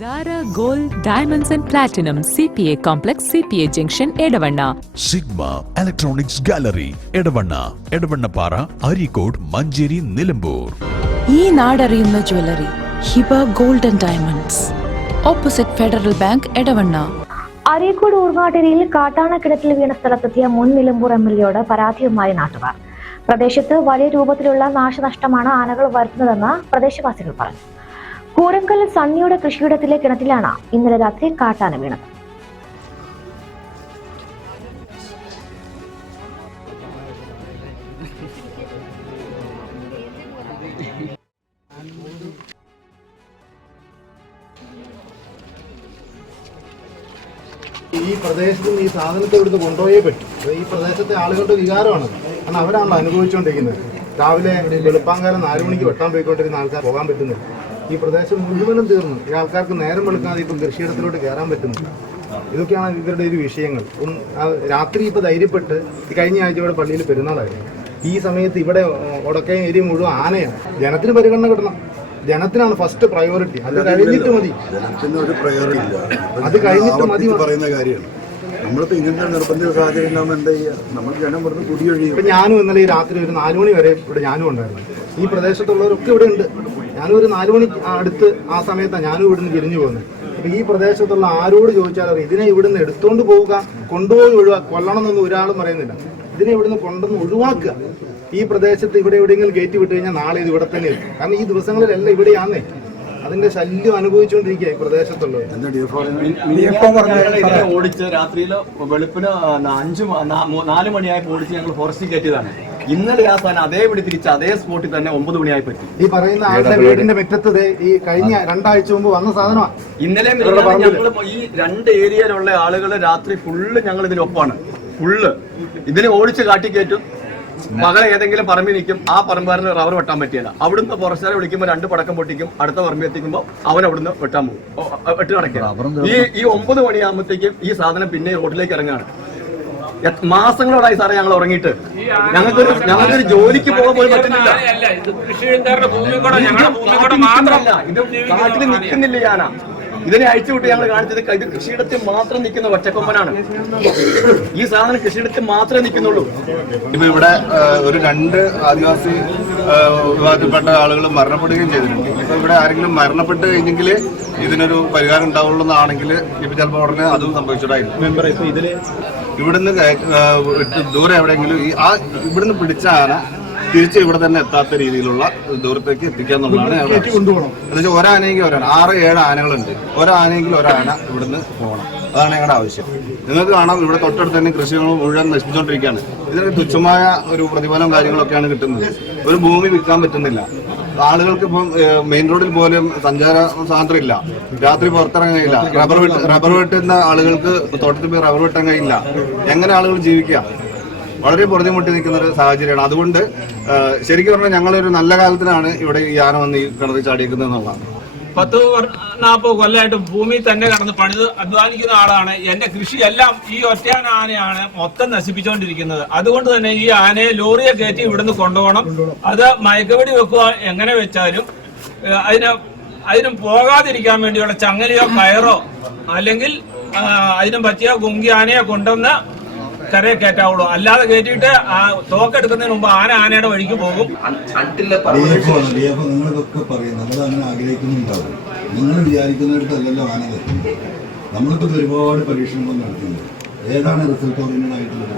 Zara Gold Diamonds and Platinum CPA Complex CPA Junction Edavanna Sigma Electronics Gallery Edavannappara Areekode Manjeri Nilambur ഈ നാടറിയുന്ന jewellery Hiba gold and diamonds opposite Federal Bank Edavanna. Areekode ഊർങ്ങാട്ടിരിയിൽ കാട്ടാനക്കിണറ്റിൽ വീണ സ്ഥലത്തെത്തിയ മുൻ നിലമ്പൂർ എംഎൽഎയോട് പരാതിയുമായി നാട്ടുകാർ. പ്രദേശത്ത് വലിയ രൂപത്തിലുള്ള നാശനഷ്ടമാണ് ആനകൾ വരുത്തുന്നതെന്ന് പ്രദേശവാസികൾ പറഞ്ഞു. കൂരങ്കൽ സണ്ണിയുടെ കൃഷിയിടത്തിലെ കിണറ്റിലാണ് ഇന്നലെ രാത്രി കാട്ടാന വീണത്. ഈ പ്രദേശത്ത് ഈ സാധനത്തെ ഇവിടുന്ന് കൊണ്ടുപോയേ പറ്റും. ഈ പ്രദേശത്തെ ആളുകളുടെ വികാരമാണ്. കാരണം അവരാണല്ലോ അനുഭവിച്ചുകൊണ്ടിരിക്കുന്നത്. രാവിലെ വെളുപ്പാങ്കാലം 4 മണിക്ക് വെട്ടാൻ പോയിക്കൊണ്ടിരുന്ന ആൾക്കാർ പോകാൻ പറ്റുന്നില്ല. ഈ പ്രദേശം മുഴുവനും തീർന്നു. ഈ ആൾക്കാർക്ക് നേരം വെളുക്കാതെ ഇപ്പം കൃഷിയിടത്തിലോട്ട് കയറാൻ പറ്റുന്നില്ല. ഇതൊക്കെയാണ് ഇവരുടെ ഒരു വിഷയങ്ങൾ. രാത്രി ഇപ്പോൾ ധൈര്യപ്പെട്ട് കഴിഞ്ഞ ആഴ്ച ഇവിടെ പള്ളിയിൽ പെരുന്നാളായിരുന്നു. ഈ സമയത്ത് ഇവിടെ ഒടക്കയം ഏരിയ മുഴുവൻ ആനയാണ്. ജനത്തിന് പരിഗണന കിട്ടണം. ജനത്തിനാണ് ഫസ്റ്റ് പ്രയോറിറ്റി. അത് കഴിഞ്ഞിട്ട് മതി. അത് കഴിഞ്ഞിട്ട് മതി പറയുന്ന കാര്യമാണ്. നമ്മളിപ്പോ ഇങ്ങനത്തെ നിർബന്ധിത സാഹചര്യം ഉണ്ടാകുമ്പോൾ എന്താ ചെയ്യുക? നമ്മൾ ജനം വെറുതെ കുടിയൊഴിയും. ഇപ്പൊ ഞാനും ഇന്നലെ ഈ രാത്രി ഒരു 4 മണി വരെ ഇവിടെ ഞാനും ഉണ്ടായിരുന്നു. ഈ പ്രദേശത്തുള്ളവരൊക്കെ ഇവിടെ ഉണ്ട്. ഞാനും ഒരു 4 മണി അടുത്ത് ആ സമയത്താണ് ഞാനും ഇവിടുന്ന് തിരിഞ്ഞു പോകുന്നത്. അപ്പൊ ഈ പ്രദേശത്തുള്ള ആരോട് ചോദിച്ചാലും ഇതിനെ ഇവിടുന്ന് എടുത്തോണ്ട് പോവുക, കൊണ്ടുപോയി കൊല്ലണം എന്നൊന്നും ഒരാളും പറയുന്നില്ല. ഇതിനെ ഇവിടുന്ന് കൊണ്ടുവന്ന് ഒഴിവാക്കുക. ഈ പ്രദേശത്ത് ഇവിടെ എവിടെയെങ്കിലും കയറ്റി വിട്ട് കഴിഞ്ഞാൽ നാളെ ഇത് ഇവിടെ തന്നെ ഇരിക്കും. കാരണം ഈ ദിവസങ്ങളിലെല്ലാം ഇവിടെയാന്നേ അതിന്റെ ശല്യം അനുഭവിച്ചുകൊണ്ടിരിക്കുക ഈ പ്രദേശത്തുള്ളത്. ഓടിച്ച് രാത്രിയിൽ വെളുപ്പിന് 4 മണിയായപ്പോൾ ഓടിച്ച് ഞങ്ങൾ ഫോറസ്റ്റിൽ കയറ്റിയതാണ്. ഇന്നലെ ആ സാധനം അതേപടി തിരിച്ച് അതേ സ്പോട്ടിൽ തന്നെ 9 മണിയായി പറ്റി. ഈ പറയുന്ന ആളുടെ വീടിന്റെ മുറ്റത്ത് ഈ കഴിഞ്ഞ 2 ആഴ്ച മുമ്പ് വന്ന സാധനമാണ്. ഇന്നലെ ഞങ്ങൾ ഈ 2 ഏരിയയിലുള്ള ആളുകൾ രാത്രി ഫുള്ള് ഞങ്ങൾ ഇതിലൊപ്പാണ്. ഫുള്ള് ഇതിനെ ഓടിച്ച് കാട്ടിക്കയറ്റും. മകളെ ഏതെങ്കിലും പറമ്പിൽ നിൽക്കും. ആ പറമ്പുകാരന് റബ്ബർ വെട്ടാൻ പറ്റിയല്ല. അവിടുന്ന് ഫോറസ്റ്റുകാരെ വിളിക്കുമ്പോൾ 2 പടക്കം പൊട്ടിക്കും. അടുത്ത പറമ്പിൽ എത്തിക്കുമ്പോൾ അവൻ അവിടുന്ന് വെട്ടാൻ പോകും. വെട്ട് നടക്കുക. ഈ 9 മണിയാകുമ്പോഴത്തേക്കും ഈ സാധനം പിന്നെ റോഡിലേക്ക് ഇറങ്ങുകയാണ്. മാസങ്ങളോടായി സാറേ ഞങ്ങൾ ഉറങ്ങിയിട്ട്. ഞങ്ങൾക്കൊരു ജോലിക്ക് പോകാൻ പോലും പറ്റുന്നില്ല. മാത്രമല്ല ഇത് കാട്ടിൽ നിൽക്കുന്നില്ല. ഞാനാ ഇതിനെ അയച്ചുവിട്ട് ഞങ്ങൾ കാണിച്ചത് ഇത് കൃഷിയിടത്തിൽ മാത്രം നിൽക്കുന്ന ഒറ്റക്കൊമ്പനാണ്. ഈ സാധനം കൃഷിയിടത്തിൽ മാത്രമേ നിൽക്കുന്നുള്ളൂ. ഇപ്പൊ ഇവിടെ ഒരു 2 ആദിവാസി വിഭാഗത്തിൽപ്പെട്ട ആളുകൾ മരണപ്പെടുകയും ചെയ്തിട്ടുണ്ട്. ഇപ്പൊ ഇവിടെ ആരെങ്കിലും മരണപ്പെട്ട് കഴിഞ്ഞെങ്കിൽ ഇതിനൊരു പരിഹാരം ഉണ്ടാവുള്ളൂ എന്നാണെങ്കിൽ ഇപ്പൊ ചിലപ്പോൾ ഉടനെ അതും സംഭവിച്ചിട്ടായിരുന്നു. ഇവിടുന്ന് ദൂരെ എവിടെയെങ്കിലും ഇവിടുന്ന് പിടിച്ച ആന തിരിച്ച് ഇവിടെ തന്നെ എത്താത്ത രീതിയിലുള്ള ദൂരത്തേക്ക് എത്തിക്കാന്നുള്ളതാണ്. എന്നുവെച്ചാൽ ഒരാനയെങ്കിൽ 6-7 ആനകളുണ്ട്. ഒരാനയെങ്കിൽ ഒരാന ഇവിടുന്ന് പോകണം. അതാണ് ഞങ്ങളുടെ ആവശ്യം. നിങ്ങൾക്ക് കാണാം ഇവിടെ തൊട്ടടുത്ത് തന്നെ കൃഷികൾ മുഴുവൻ നശിപ്പിച്ചുകൊണ്ടിരിക്കുകയാണ്. ഇതിന് തുച്ഛമായ ഒരു പ്രതിഫലം കാര്യങ്ങളൊക്കെയാണ് കിട്ടുന്നത്. ഒരു ഭൂമി വിൽക്കാൻ പറ്റുന്നില്ല. ആളുകൾക്ക് ഇപ്പം മെയിൻ റോഡിൽ പോലും സഞ്ചാര സ്വാതന്ത്ര്യം ഇല്ല. രാത്രി പുറത്തിറങ്ങാനില്ല. റബ്ബർ വെട്ടുന്ന ആളുകൾക്ക് തോട്ടത്തിൽ പോയി റബ്ബർ വെട്ടാൻ കഴിയില്ല. എങ്ങനെ ആളുകൾ ജീവിക്കുക? വളരെ പൊറുതിമുട്ടി നിൽക്കുന്ന ഒരു സാഹചര്യമാണ്. അതുകൊണ്ട് ശരിക്കും പറഞ്ഞാൽ ഞങ്ങളൊരു നല്ല കാലത്തിനാണ് ഇവിടെ ഈ ആന വന്ന് ഈ കിണറിൽ ചാടിയിരിക്കുന്നത് എന്നുള്ളതാണ്. 40 കൊല്ലമായിട്ട് ഭൂമിയിൽ തന്നെ കടന്ന് പണിത് അധ്വാനിക്കുന്ന ആളാണ്. എന്റെ കൃഷിയെല്ലാം ഈ ഒറ്റയാന ആനയാണ് മൊത്തം നശിപ്പിച്ചുകൊണ്ടിരിക്കുന്നത്. അതുകൊണ്ട് തന്നെ ഈ ആനയെ ലോറിയെ കയറ്റി ഇവിടുന്ന് കൊണ്ടുപോകണം. അത് മയക്കുവെടി വെക്കുക. എങ്ങനെ വെച്ചാലും അതിനും പോകാതിരിക്കാൻ വേണ്ടിയുള്ള ചങ്ങലയോ കയറോ അല്ലെങ്കിൽ അതിനും പറ്റിയ ഗുങ്കി ആനയെ കൊണ്ടുവന്ന് കരയെ കയറ്റാവുള്ളൂ. അല്ലാതെ കയറ്റിയിട്ട് തോക്കെടുക്കുന്നതിന് മുമ്പ് ആനയുടെ വഴിക്ക് പോകും. നിങ്ങളിതൊക്കെ പറയും, നമ്മളങ്ങനെ ആഗ്രഹിക്കുന്നുണ്ടാവും. നിങ്ങൾ വിചാരിക്കുന്നിടത്തല്ലല്ലോ ആന വരുന്നത്. നമ്മളിപ്പോൾ ഒരുപാട് പരീക്ഷണങ്ങൾ നടത്തുന്നുണ്ട്. ഏതാണ് റിസൾട്ട് ഓറിയന്റഡ് ആയിട്ടുള്ളത്?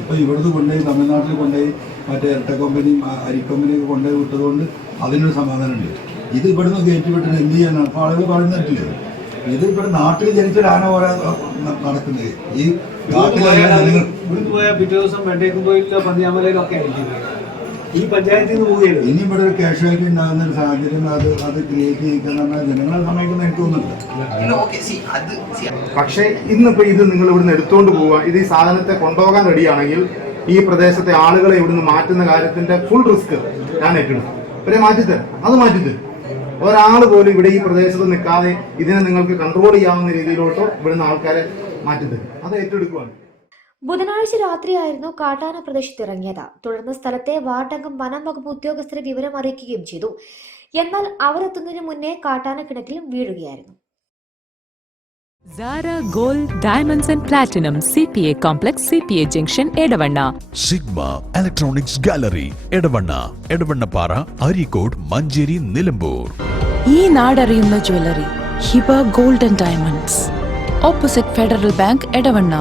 ഇപ്പൊ ഇവിടുന്ന് കൊണ്ടുപോയി തമിഴ്നാട്ടിൽ കൊണ്ടുപോയി മറ്റേ ഇരട്ട കമ്പനിയും അരിക്കമ്പനിയൊക്കെ കൊണ്ടുപോയി വിട്ടതുകൊണ്ട് അതിനൊരു സമാധാനമുണ്ട്. ഇത് ഇവിടുന്ന് കയറ്റി വിട്ടിട്ട് എന്ത് ചെയ്യാനാണ്? അപ്പൊ ആളുകൾ പറയുന്നിട്ടില്ലേ, ഇത് ഇവിടെ നാട്ടിൽ ജനിച്ചൊരു ആന പോലെ നടക്കുന്നത്. ഈ പോയാൽ പിറ്റേ ദിവസം വെണ്ടേക്കുമ്പോയിലോ പന്തിയാമലയിലൊക്കെ ആയിരിക്കും. ഈ പഞ്ചായത്തിൽ നിന്ന് പോവുകയാണ്. ഇനി ഇവിടെ ഒരു കാഷ്വാലിറ്റി ഉണ്ടാകുന്ന ഒരു സാഹചര്യം അത് ക്രിയേറ്റ് ചെയ്യിക്കുന്ന ജനങ്ങളെ സമ്മതിക്കുന്ന എനിക്ക് തോന്നുന്നില്ല. പക്ഷേ ഇന്നിപ്പോ ഇത് നിങ്ങൾ ഇവിടുന്ന് എടുത്തോണ്ട് പോവുക, ഇത് ഈ സാധനത്തെ കൊണ്ടുപോകാൻ റെഡിയാണെങ്കിൽ ഈ പ്രദേശത്തെ ആളുകളെ ഇവിടുന്ന് മാറ്റുന്ന കാര്യത്തിന്റെ ഫുൾ റിസ്ക് ഞാൻ ഏറ്റെടുക്കും. ഇവരെ മാറ്റിത്തരാം. അത് മാറ്റിത്തരും. ഒരാൾ പോലും ഇവിടെ ഈ പ്രദേശത്ത് നിൽക്കാതെ ഇതിനെ നിങ്ങൾക്ക് കൺട്രോൾ ചെയ്യാവുന്ന രീതിയിലോട്ടോ ഇവിടുന്ന് ആൾക്കാരെ മാറ്റിത്തരും. അത് ഏറ്റെടുക്കുവാണ്. ബുധനാഴ്ച രാത്രിയായിരുന്നു കാട്ടാന പ്രദേശത്തിറങ്ങിയത്. തുടർന്ന് സ്ഥലത്തെ വാർഡംഗം വനം വകുപ്പ് ഉദ്യോഗസ്ഥരെ വിവരം അറിയിക്കുകയും ചെയ്തു. എന്നാൽ അവരെത്തുന്നതിന് മുന്നേ കാട്ടാന കിണറ്റിൽ വീഴുകയായിരുന്നു. Zara Gold Diamonds and Platinum CPA Complex CPA Junction Edavanna. Sigma electronics gallery Edavanna Edavannappara Areekode Manjeri Nilambur. ഈ നാടറിയുന്ന jewellery Hiba golden diamonds, opposite Federal Bank Edavanna.